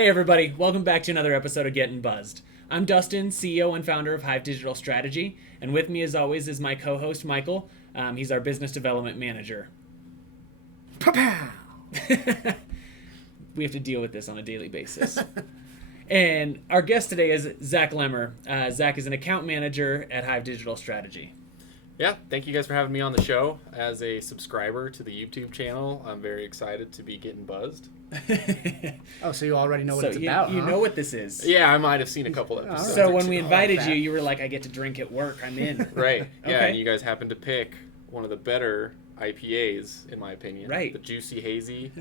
Hey everybody, welcome back to another episode of Gettin Buzz'd. I'm Dustin, CEO and founder of HIVE Digital Strategy, and with me as always is my co-host Michael. He's our business development manager. Pow! We have to deal with this on a daily basis. And our guest today is Zack Lemmer. Zack is an account manager at HIVE Digital Strategy. Yeah, thank you guys for having me on the show. As a subscriber to the YouTube channel, I'm very excited to be getting buzzed. Oh, so you already know what it's about, You huh? know what this is. Yeah, I might have seen a couple episodes. So when we invited you, you were like, I get to drink at work, I'm in. Right, yeah, Okay. and you guys happened to pick one of the better IPAs, in my opinion. Right. The Juicy Hazy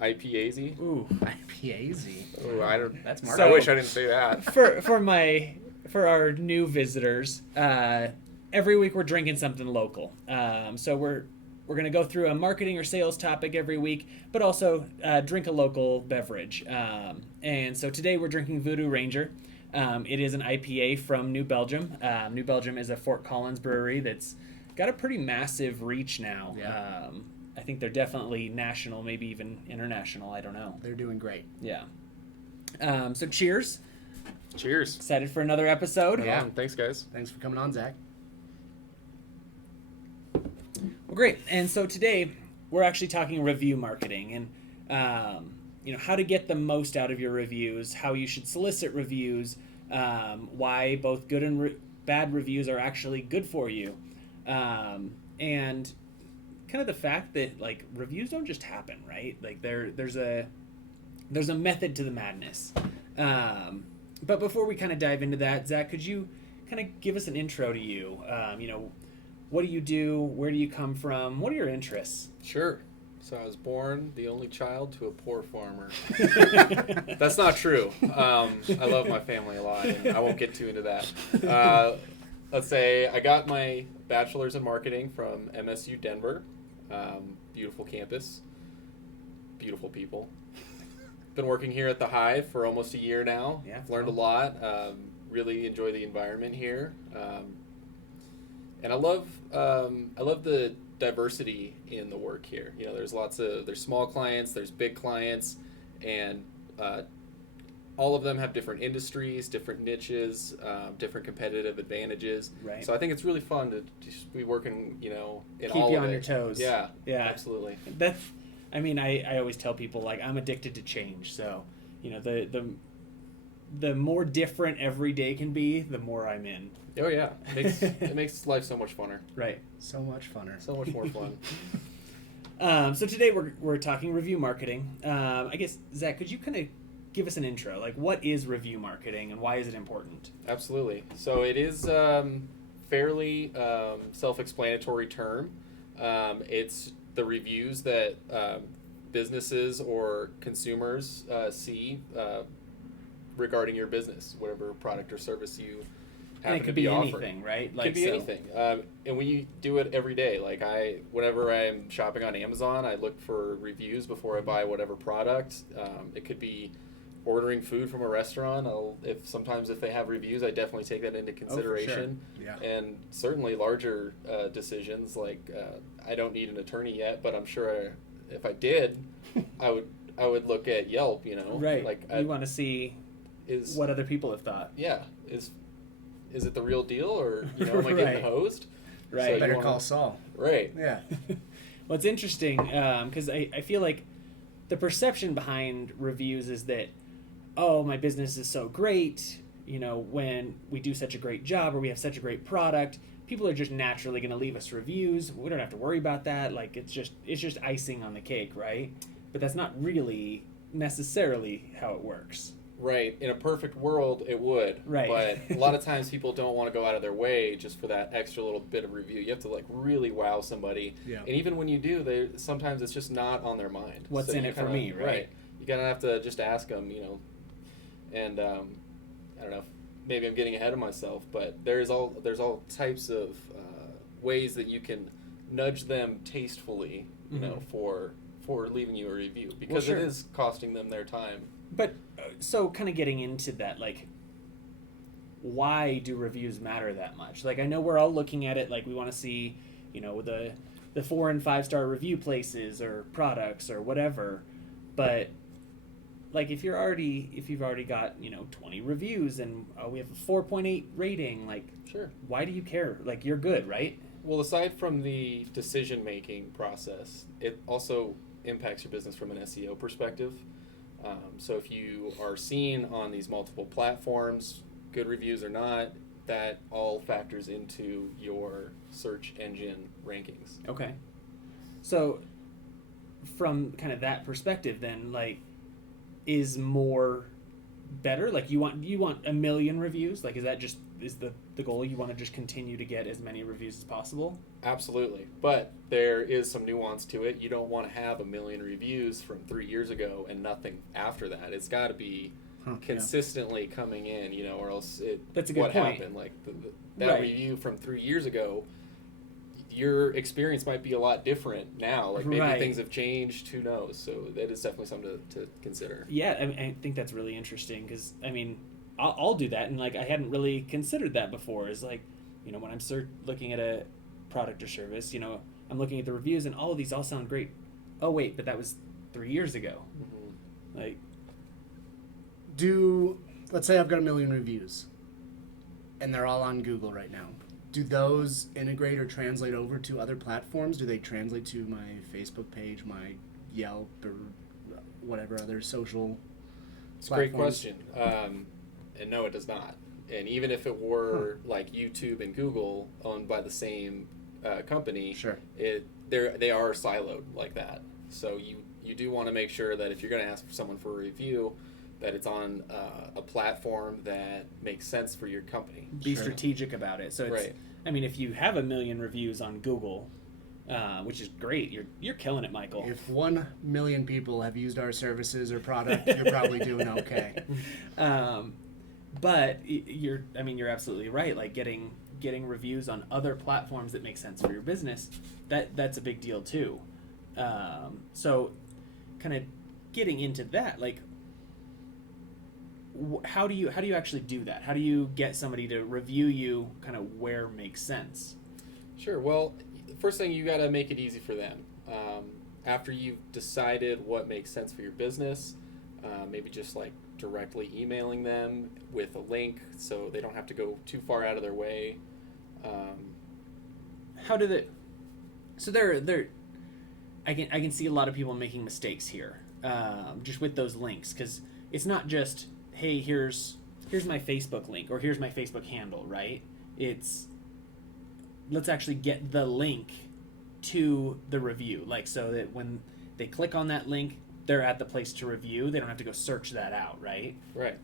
IPAzy. Ooh. IPAZ. Oh, I don't. That's So- I wish I didn't say that. For our new visitors, every week we're drinking something local. So we're going to go through a marketing or sales topic every week, but also drink a local beverage. And so today we're drinking Voodoo Ranger. It is an IPA from New Belgium. New Belgium is a Fort Collins brewery that's got a pretty massive reach now. Yeah. I think they're definitely national, maybe even international. I don't know. They're doing great. Yeah. So cheers. Cheers. Excited for another episode. Yeah. Thanks, guys. Thanks for coming on, Zach. Well, great. And so today we're actually talking review marketing and how to get the most out of your reviews, how you should solicit reviews, why both good and bad reviews are actually good for you, and kind of the fact that like reviews don't just happen, right? Like there's a method to the madness. But before we kind of dive into that, Zach, could you kind of give us an intro to you? What do you do? Where do you come from? What are your interests? Sure. So I was born the only child to a poor farmer. That's not true. I love my family a lot, and I won't get too into that. Let's say I got my bachelor's in marketing from MSU Denver. Beautiful campus. Beautiful people. Been working here at the Hive for almost a year now. Yeah, I've learned a lot. Really enjoy the environment here. And I love the diversity in the work here. You know, there's small clients, there's big clients, and all of them have different industries, different niches, different competitive advantages. Right. So I think it's really fun to just be working, in Keep all you of on it. your toes. Yeah. Yeah. Absolutely. I always tell people like I'm addicted to change. So, the more different every day can be, the more I'm in. Oh yeah. It makes life so much funner. Right. So much funner. So much more fun. So today we're talking review marketing. I guess Zach, could you kind of give us an intro? Like, what is review marketing and why is it important? Absolutely. So it is fairly self-explanatory term. It's the reviews that businesses or consumers see regarding your business, whatever product or service you And happen it could to be be anything, offering. right? Could be anything. And we do it every day. Like whenever I'm shopping on Amazon, I look for reviews before I buy whatever product. It could be ordering food from a restaurant. If they have reviews, I definitely take that into consideration. Yeah. And certainly larger decisions, like I don't need an attorney yet, but I'm sure if I did, I would look at Yelp. Right. Like you want to see what other people have thought. Yeah. Is it the real deal, or am I Right. getting hosed? Right. Better call Saul. Right. Yeah. Well, it's interesting because I feel like the perception behind reviews is that, oh, my business is so great, when we do such a great job or we have such a great product, people are just naturally going to leave us reviews. We don't have to worry about that. Like it's just icing on the cake, right? But that's not really necessarily how it works. Right. In a perfect world, it would. Right. But a lot of times people don't want to go out of their way just for that extra little bit of review. You have to like really wow somebody. Yeah. And even when you do, sometimes it's just not on their mind. What's So in you it for me, right? You kind of have to just ask them, and I don't know, maybe I'm getting ahead of myself, but there's all types of ways that you can nudge them tastefully, for leaving you a review, because sure. it is costing them their time. But so kind of getting into that, like, why do reviews matter that much? Like, I know we're all looking at it like we want to see, the 4 and 5 star review places or products or whatever, but like if you've already got 20 reviews and we have a 4.8 rating, like Sure. why do you care? Like you're good, right? Well, aside from the decision-making process, it also impacts your business from an SEO perspective. So if you are seen on these multiple platforms, good reviews or not, that all factors into your search engine rankings. Okay. So from kind of that perspective then, like, is more better? Like you want a million reviews? Like is the goal? You want to just continue to get as many reviews as possible? Absolutely. But there is some nuance to it. You don't want to have a million reviews from 3 years ago and nothing after that. It's got to be consistently coming in, or else That's a good what point. happened. Like that Right. review from 3 years ago, your experience might be a lot different now. Like maybe Right. things have changed. Who knows? So that is definitely something to consider. Yeah, I think that's really interesting because I'll do that, and like I hadn't really considered that before. Is like, when I'm looking at a product or service, I'm looking at the reviews, and all of these all sound great. Oh wait, but that was 3 years ago. Mm-hmm. Like, Let's say I've got 1 million reviews, and they're all on Google right now. Do those integrate or translate over to other platforms? Do they translate to my Facebook page, my Yelp, or whatever other social It's a great platforms? question. And no, it does not. And even if it were like YouTube and Google owned by the same company, Sure. they are siloed like that. So you do want to make sure that if you're going to ask someone for a review, that it's on a platform that makes sense for your company. be Sure. strategic about it. So it's, Right. if you have 1 million reviews on Google, which is great, you're killing it, Michael. If 1 million people have used our services or product, you're probably doing okay. But you're absolutely right. Like getting reviews on other platforms that make sense for your business, that's a big deal too. So kind of getting into that, like, how do you actually do that? How do you get somebody to review you kind of where makes sense? Sure. Well, first thing, you got to make it easy for them. After you've decided what makes sense for your business, maybe just like directly emailing them with a link so they don't have to go too far out of their way. How do they? So there, I can see a lot of people making mistakes here, just with those links, because it's not just, hey, here's my Facebook link or here's my Facebook handle, right? It's, let's actually get the link to the review, like, so that when they click on that link, they're at the place to review. They don't have to go search that out, right? Right.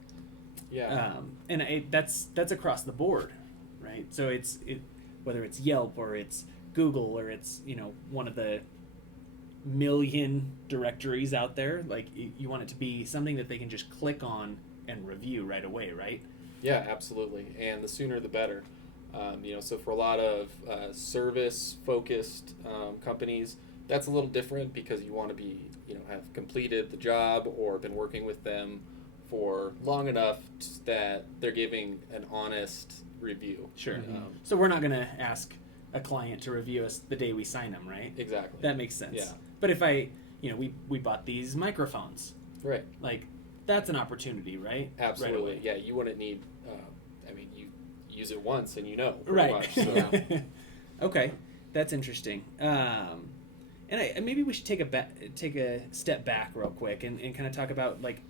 Yeah. And that's across the board, right? So it's whether it's Yelp or it's Google or it's one of the million directories out there, like you want it to be something that they can just click on and review right away, right? Yeah, absolutely. And the sooner the better. So for a lot of service-focused companies, that's a little different because you want to be, have completed the job or been working with them for long enough that they're giving an honest review. Sure. So we're not going to ask a client to review us the day we sign them, right? Exactly. That makes sense. Yeah. But if we bought these microphones, Right. like, that's an opportunity, right? Absolutely. Right away. Yeah, you wouldn't need, you use it once and pretty Right. much. So. Okay, that's interesting. And maybe we should take a step back real quick and kind of talk about like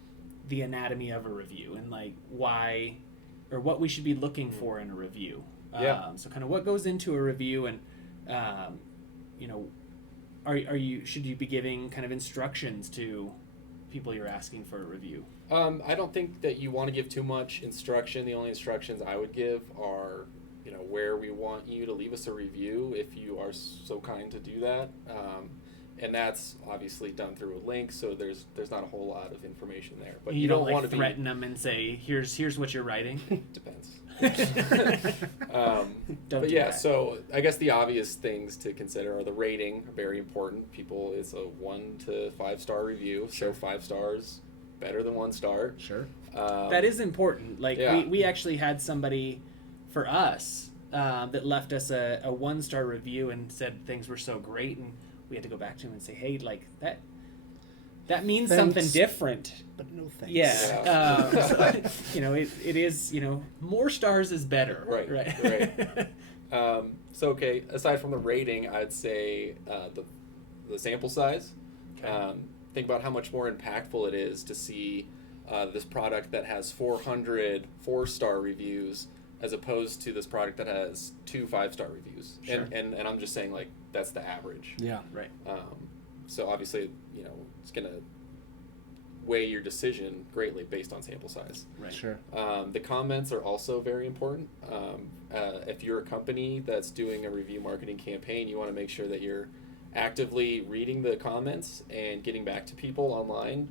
the anatomy of a review and like why or what we should be looking for in a review. Yeah. So kind of what goes into a review and should you be giving kind of instructions to people you're asking for a review? I don't think that you want to give too much instruction. The only instructions I would give are, where we want you to leave us a review if you are so kind to do that. And that's obviously done through a link, so there's not a whole lot of information there. But you don't like want to threaten them and say, here's what you're writing. Depends. Don't But do yeah, that. so I guess the obvious things to consider are the rating, very important. It's a 1 to 5 star review, Sure. so 5 stars better than 1 star. Sure. That is important. Like Yeah. we actually had somebody for us that left us a 1-star review and said things were so great, and we had to go back to him and say, hey, like that means Thanks. something different. But no thanks. Yeah. It is, more stars is better. Right. So, okay, aside from the rating, I'd say the sample size. Okay. Think about how much more impactful it is to see this product that has 400 4-star reviews as opposed to this product that has 2 5-star reviews. Sure. And I'm just saying, like, that's the average. Yeah. Right. So obviously, it's going to weigh your decision greatly based on sample size. Right. Sure. The comments are also very important. If you're a company that's doing a review marketing campaign, you want to make sure that you're actively reading the comments and getting back to people online,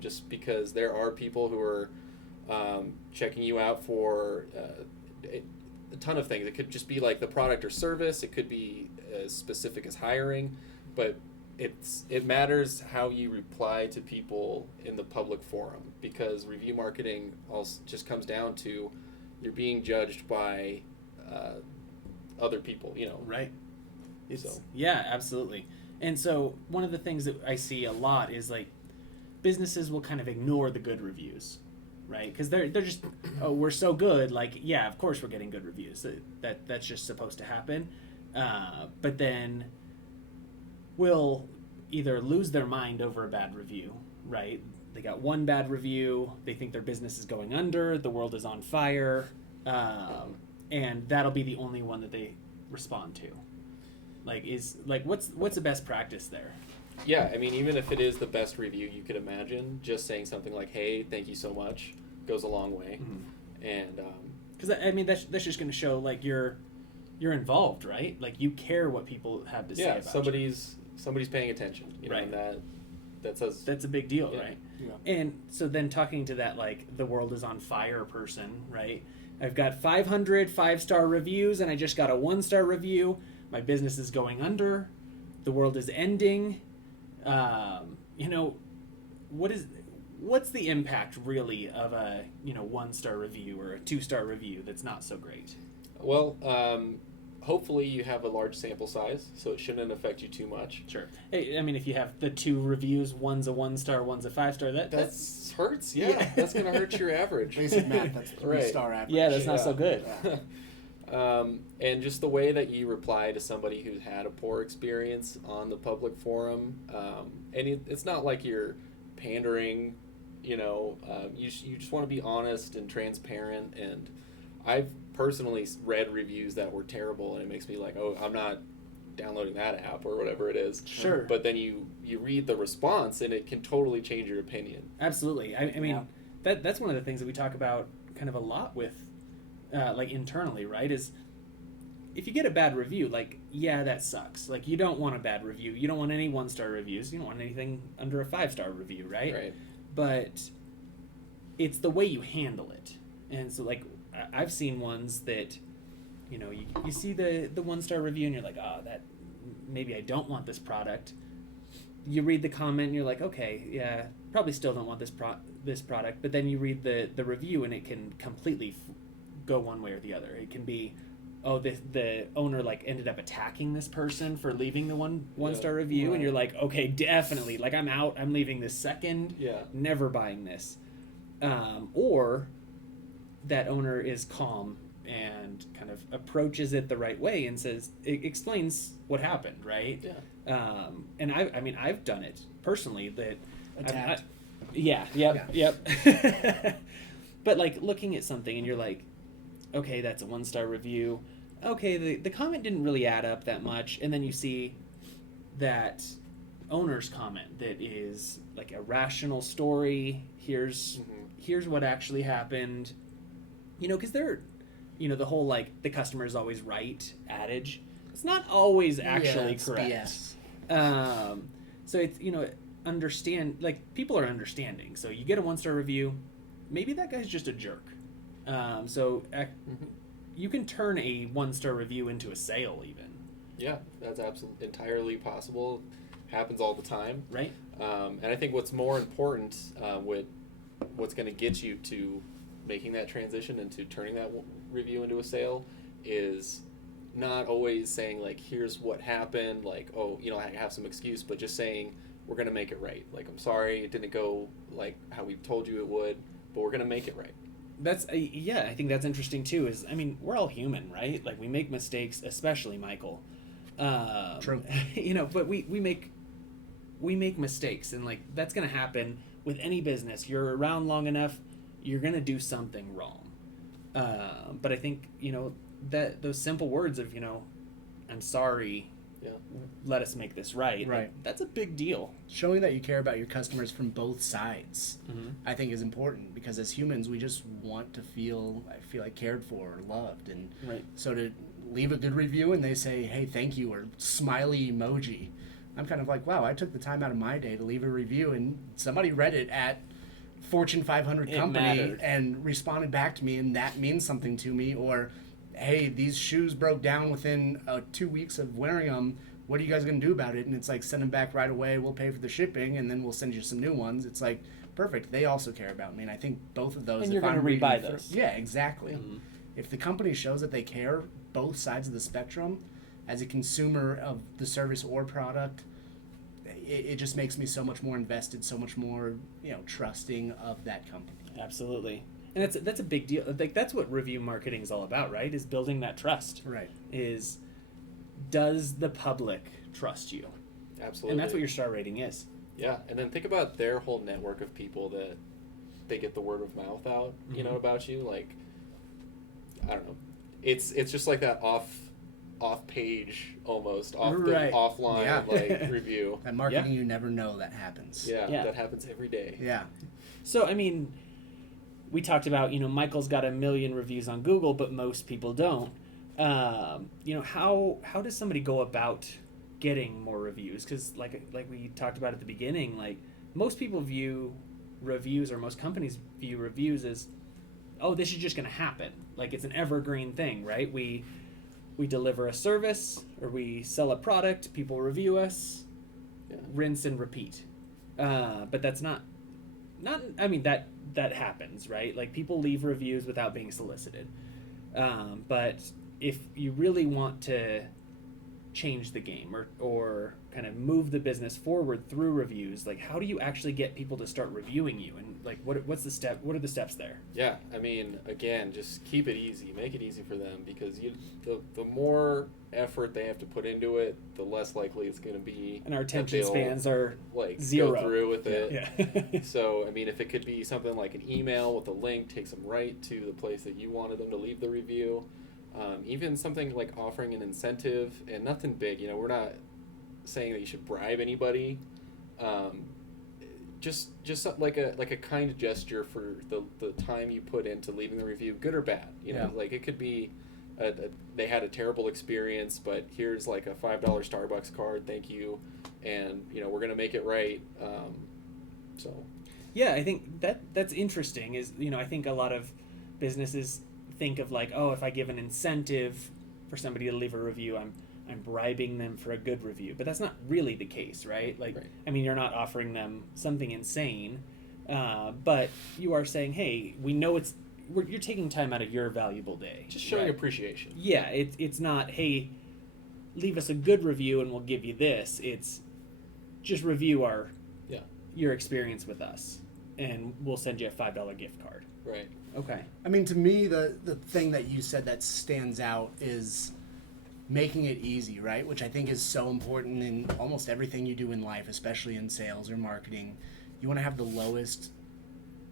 just because there are people who are checking you out for a ton of things. It could just be like the product or service. It could be as specific as hiring, but it matters how you reply to people in the public forum, because review marketing also just comes down to you're being judged by other people, Right. So. Yeah, absolutely. And so one of the things that I see a lot is like businesses will kind of ignore the good reviews, right? Because they're just, oh, we're so good. Like, yeah, of course we're getting good reviews. That's just supposed to happen. But then will either lose their mind over a bad review, right? They got one bad review. They think their business is going under. The world is on fire. And that'll be the only one that they respond to. What's the best practice there? Yeah, I mean, even if it is the best review you could imagine, just saying something like, hey, thank you so much, goes a long way. Mm-hmm. And because I mean that's just going to show like you're involved, right? Like you care what people have to say about somebody's paying attention, right. And that says that's a big deal, yeah. right? Yeah. And so then talking to that like the world is on fire person, right? I've got 500 5-star reviews and I just got a 1-star review. My business is going under. The world is ending. What's the impact really of a 1-star review or a 2-star review that's not so great? Well, hopefully you have a large sample size, so it shouldn't affect you too much. Sure. Hey, I mean, if you have the 2 reviews, one's a 1-star, one's a 5-star, that hurts. Yeah, that's gonna hurt your average. Basic math, that's 3-star average. Yeah, that's not so good. Yeah. And just the way that you reply to somebody who's had a poor experience on the public forum, and it's not like you're pandering, you just want to be honest and transparent. And I've personally read reviews that were terrible, and it makes me like, oh, I'm not downloading that app or whatever it is. Sure. But then you read the response, and it can totally change your opinion. Absolutely. I mean, that's one of the things that we talk about kind of a lot with like internally, right? Is if you get a bad review, like, yeah, that sucks. Like, you don't want a bad review. You don't want any 1-star reviews. You don't want anything under a 5-star review, right? Right. But it's the way you handle it. And so, like, I've seen ones that, you see the 1-star review and you're like, oh, that maybe I don't want this product. You read the comment and you're like, okay, yeah, probably still don't want this product. But then you read the review and it can completely go one way or the other. It can be, oh, the owner like ended up attacking this person for leaving the one-star review, right. and you're like, okay, definitely, like I'm out, I'm leaving this second, never buying this. Or that owner is calm and kind of approaches it the right way and explains what happened, right? Yeah. And I've done it personally that Attacked. Yep. But like looking at something and you're like, okay, that's a 1-star review. Okay, the comment didn't really add up that much. And then you see that owner's comment that is like a rational story. Here's what actually happened. Because they're, the whole like the customer is always right adage. It's not always actually correct. BS. So it's, understand, like people are understanding. So you get a 1-star review, maybe that guy's just a jerk. You can turn a 1-star review into a sale even. Yeah, that's absolutely entirely possible. Happens all the time. Right. And I think what's more important with what's going to get you to making that transition into turning that review into a sale is not always saying like, here's what happened, like, oh, I have some excuse, but just saying we're going to make it right. Like, I'm sorry it didn't go like how we told you it would, but we're going to make it right. That's yeah, I think that's interesting too. Is, I mean, we're all human, right? Like, we make mistakes, especially Michael. True. You know, but we make mistakes, and like, that's gonna happen with any business. You're around long enough, you're gonna do something wrong. But I think, you know, that those simple words of, you know, I'm sorry. Yeah. Let us make this right. Right. Like, that's a big deal. Showing that you care about your customers from both sides, I think, is important, because as humans, we just want to feel like cared for or loved. And Right. so to leave a good review and they say, hey, thank you, or smiley emoji, I'm kind of like, wow, I took the time out of my day to leave a review, and somebody read it at Fortune 500 It company mattered. and responded back to me, and that means something to me. Or, hey, these shoes broke down within 2 weeks of wearing them. What are you guys going to do about it? And it's like, send them back right away. We'll pay for the shipping, and then we'll send you some new ones. It's like, perfect. They also care about me. And I think both of those. And you're going to rebuy those. Yeah, exactly. If the company shows that they care, both sides of the spectrum, as a consumer of the service or product, it just makes me so much more invested, so much more, you know, trusting of that company. Absolutely. And that's a big deal. Like, that's what review marketing is all about, right? Is building that trust. Right. Is, does the public trust you? Absolutely. And that's what your star rating is. Yeah, and then think about their whole network of people that they get the word of mouth out, you know, about you. Like, I don't know, it's just like that off page, almost off Right. the offline Yeah. like review. That marketing, you never know that happens. Yeah, that happens every day. Yeah. So, I mean, we talked about, you know, Michael's got 1 million reviews on Google, but most people don't. You know, how does somebody go about getting more reviews? Because like we talked about at the beginning, like, most people view reviews, or most companies view reviews as, oh, this is just going to happen. Like, it's an evergreen thing, right? We deliver a service, or we sell a product, people review us, rinse and repeat. But that's not. I mean, that happens, right? Like, people leave reviews without being solicited. But if you really want to change the game, or kind of move the business forward through reviews, like, how do you actually get people to start reviewing you? And like, what's the step? What are the steps there? Yeah, I mean, again, just keep it easy. Make it easy for them, because the more effort they have to put into it, the less likely it's going to be. And our that attention they'll, spans are like, zero. go through with it. Yeah. So, I mean, if it could be something like an email with a link, takes them right to the place that you wanted them to leave the review. Even something like offering an incentive, and nothing big. You know, we're not saying that you should bribe anybody. Just like a kind gesture for the time you put into leaving the review, good or bad. You know, like, it could be they had a terrible experience, but here's like a $5 Starbucks card, thank you, and, you know, we're gonna make it right. So. Yeah, I think that's interesting. Is, you know, I think a lot of businesses think of, like, oh, if I give an incentive for somebody to leave a review, I'm bribing them for a good review. But that's not really the case, right? Like, right. I mean, you're not offering them something insane, but you are saying, hey, we know you're taking time out of your valuable day. Just showing appreciation. Yeah, it's not, hey, leave us a good review and we'll give you this. It's just review your experience with us, and we'll send you a $5 gift card. Right. Okay. I mean, to me, the thing that you said that stands out is making it easy, right? Which I think is so important in almost everything you do in life, especially in sales or marketing. You want to have the lowest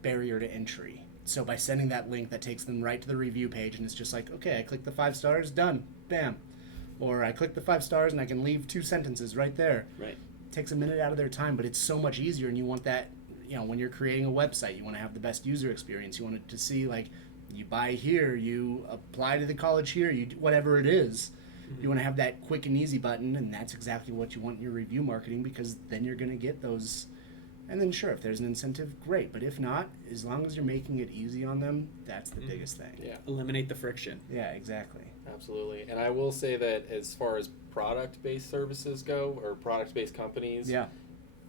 barrier to entry. So by sending that link that takes them right to the review page, and it's just like, okay, I click the 5 stars, done, bam. Or I click the 5 stars and I can leave 2 sentences right there. Right. It takes a minute out of their time, but it's so much easier, and you want that, you know, when you're creating a website, you want to have the best user experience. You want it to see, like, you buy here, you apply to the college here, you do whatever it is. Mm-hmm. You want to have that quick and easy button, and that's exactly what you want in your review marketing, because then you're going to get those. And then sure, if there's an incentive, great. But if not, as long as you're making it easy on them, that's the biggest thing. Yeah. Eliminate the friction. Yeah, exactly. Absolutely. And I will say that as far as product-based services go, or product-based companies,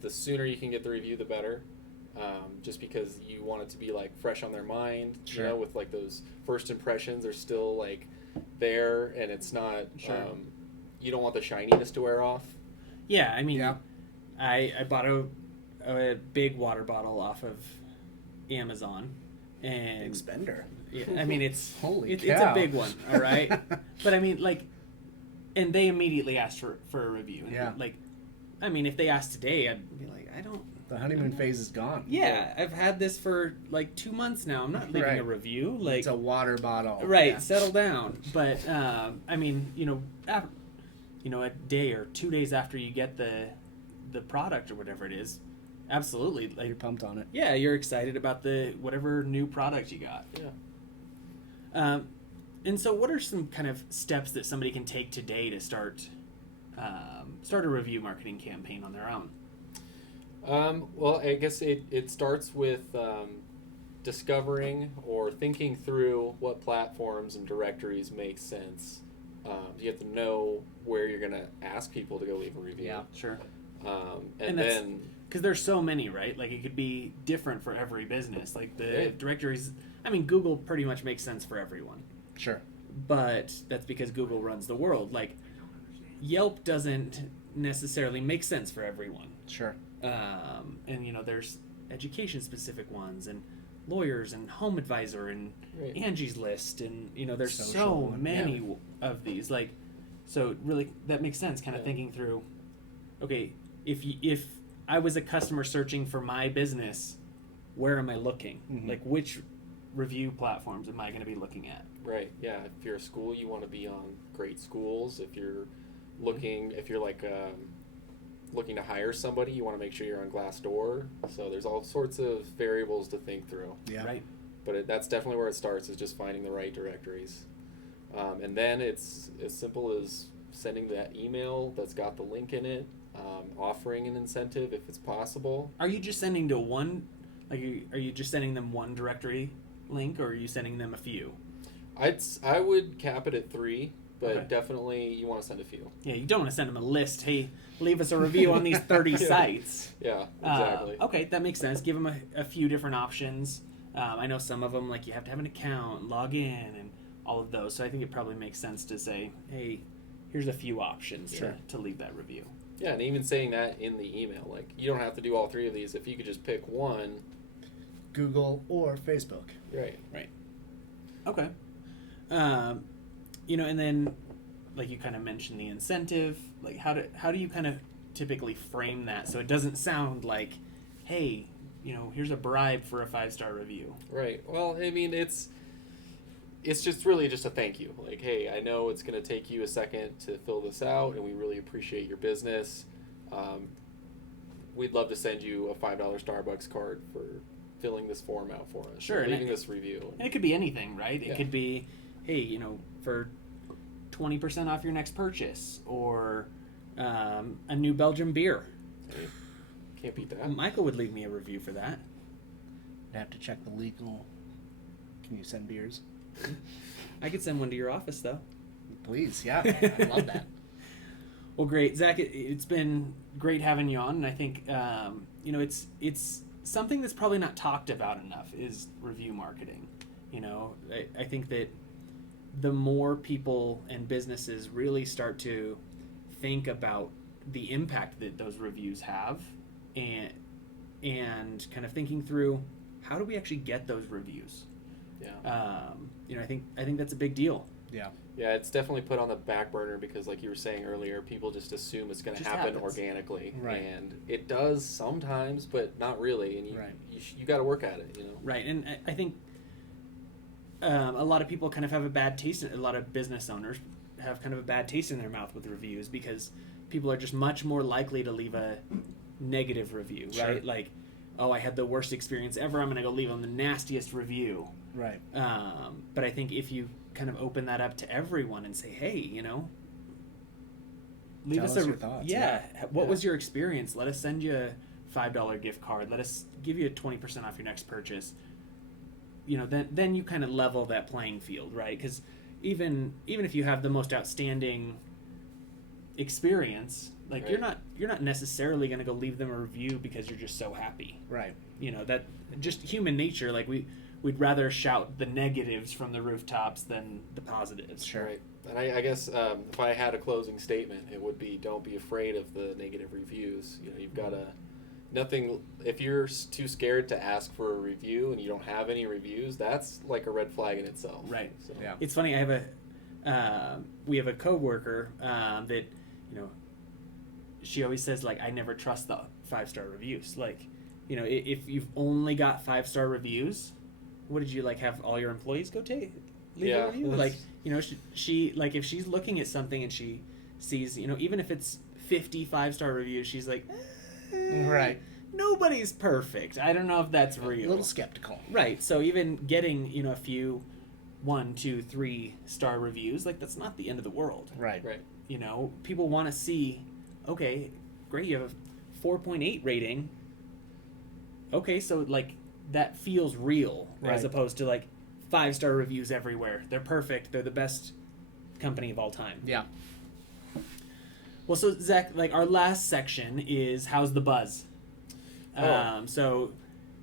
the sooner you can get the review, the better. Just because you want it to be, like, fresh on their mind, you know, with, like, those first impressions are still, like, there, and it's not, you don't want the shininess to wear off. Yeah, I mean, I bought a big water bottle off of Amazon, and Big spender. yeah, I mean it's Holy it's cow. a big one, all right. But I mean, like, and they immediately asked for a review. And Yeah. like, I mean, if they asked today, I'd be like, I don't. The honeymoon phase is gone. Yeah, I've had this for like 2 months now. I'm not leaving Right. a review. Like, It's a water bottle. right, Yeah. settle down. But I mean, a day or 2 days after you get the product or whatever it is, absolutely, You're like, pumped on it. yeah, you're excited about the whatever new product you got. Yeah. And so, what are some kind of steps that somebody can take today to start a review marketing campaign on their own? Well, I guess it starts with discovering or thinking through what platforms and directories make sense. You have to know where you're going to ask people to go leave a review. Yeah. Sure. And that's- then, Because there's so many, right? Like, it could be different for every business. Like, the Right. directories, I mean, Google pretty much makes sense for everyone. Sure. But that's because Google runs the world. Like, Yelp doesn't necessarily make sense for everyone. Sure. And, there's education-specific ones, and lawyers, and Home Advisor, and Right. Angie's List, and, there's Social so one, many of these. Like, so really, that makes sense, kind of Yeah. thinking through, okay, if I was a customer searching for my business, where am I looking? Mhm. Like, which review platforms am I going to be looking at? right, yeah, if you're a school, you want to be on great schools. If you're looking to hire somebody, you want to make sure you're on Glassdoor. So there's all sorts of variables to think through. Yeah. Right? But that's definitely where it starts, is just finding the right directories. And then it's as simple as sending that email that's got the link in it, offering an incentive if it's possible. Are you just sending to one, like, are you just sending them one directory link, or are you sending them a few? I would cap it at 3, but Okay. definitely you want to send a few. Yeah, you don't want to send them a list. Hey, leave us a review on these 30 Yeah. sites. Yeah, exactly. Okay, that makes sense. Give them a few different options. I know some of them, like, you have to have an account, log in, and all of those. So I think it probably makes sense to say, hey, here's a few options Sure. to leave that review. Yeah, and even saying that in the email, like, you don't have to do all 3 of these. If you could just pick one, Google or Facebook. right? Okay. And then, like, you kind of mentioned the incentive. Like, how do you kind of typically frame that so it doesn't sound like, hey, here's a bribe for a 5-star review. Right. Well, I mean, it's just really just a thank you. Like, hey, I know it's going to take you a second to fill this out, and we really appreciate your business. We'd love to send you a $5 Starbucks card for filling this form out for us. Sure, or and leaving this review. And it could be anything, right? It Yeah. could be, hey, for 20% off your next purchase, or a new Belgian beer. Hey, can't beat that. Michael would leave me a review for that. I'd have to check the legal. Can you send beers? I could send one to your office, though. Please, yeah. I love that. Well, great, Zach. It's been great having you on, and I think it's something that's probably not talked about enough is review marketing. I think that the more people and businesses really start to think about the impact that those reviews have, and kind of thinking through, how do we actually get those reviews? Yeah. I think that's a big deal. Yeah. Yeah, it's definitely put on the back burner because, like you were saying earlier, people just assume it's going to Just happen happens. organically, Right. and it does sometimes, but not really. And Right. you got to work at it, Right, and I think a lot of people kind of have a bad taste. A lot of business owners have kind of a bad taste in their mouth with reviews because people are just much more likely to leave a negative review, Sure. right? Like, oh, I had the worst experience ever. I'm going to go leave them the nastiest review. Right. But I think if you kind of open that up to everyone and say, hey, leave Tell us us your thoughts, yeah. What Yeah. was your experience? Let us send you a $5 gift card. Let us give you a 20% off your next purchase. Then you kind of level that playing field, right? Because even if you have the most outstanding experience, like, Right. you're not necessarily going to go leave them a review because you're just so happy. Right. That just human nature. Like, we'd rather shout the negatives from the rooftops than the positives. Sure. Right. And I guess if I had a closing statement, it would be don't be afraid of the negative reviews. You know, you've got to nothing. If you're too scared to ask for a review and you don't have any reviews, that's like a red flag in itself. Right. So. Yeah. It's funny. We have a coworker that, you know, she always says like, I never trust the 5-star reviews. Like, you know, if you've only got 5-star reviews, what did you like have all your employees go leave a review? Like, you know, she like if she's looking at something and she sees, you know, even if it's 50 5-star reviews, she's like, Right. Nobody's perfect. I don't know if that's real. A little skeptical. Right. So even getting, you know, a few 1, 2, 3-star reviews, like that's not the end of the world. Right. Right. You know, people want to see, okay, great, you have a 4.8 rating. Okay, so like that feels real, Right. as opposed to like 5-star reviews everywhere. They're perfect. They're the best company of all time. Yeah. Well, so Zach, like our last section is how's the buzz? Oh. So,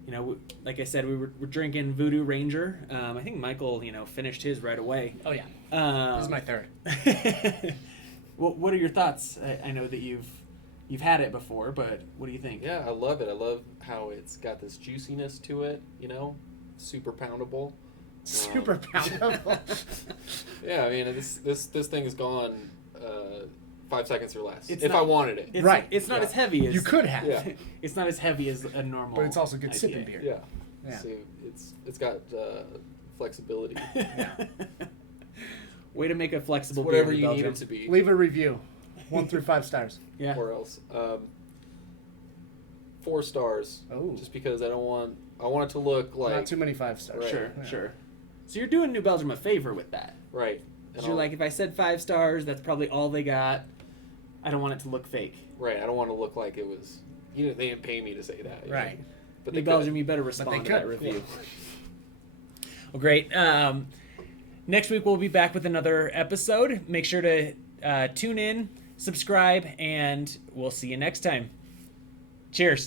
you know, like I said, we're drinking Voodoo Ranger. I think Michael, you know, finished his right away. Oh yeah. This is my third. Well, what are your thoughts? I know that you've had it before, but what do you think? Yeah, I love it. I love how it's got this juiciness to it. You know, super poundable. Super poundable. Yeah, I mean this thing is gone 5 seconds or less. It's if not- I wanted it. It's, Right. It's not Yeah. as heavy as You could have. Yeah. It's not as heavy as a normal. But it's also good IPA. sipping beer. Yeah. Yeah. So it's got flexibility. Yeah. Way to make a flexible It's whatever beer in you need Belgium. it to be. Leave a review. 1 through 5 stars. Yeah. Or else 4 stars. Oh. Just because I want it to look like Not too many 5 stars. Right. Sure, Yeah. sure. So you're doing New Belgium a favor with that. right. 'Cause And you're I'll- like, if I said 5 stars, that's probably all they got. I don't want it to look fake. right. I don't want to look like it was. You know, they didn't pay me to say that. you know. Right. But New they Belgium, could. you better respond to could. that review. Well, great. Next week we'll be back with another episode. Make sure to tune in, subscribe, and we'll see you next time. Cheers.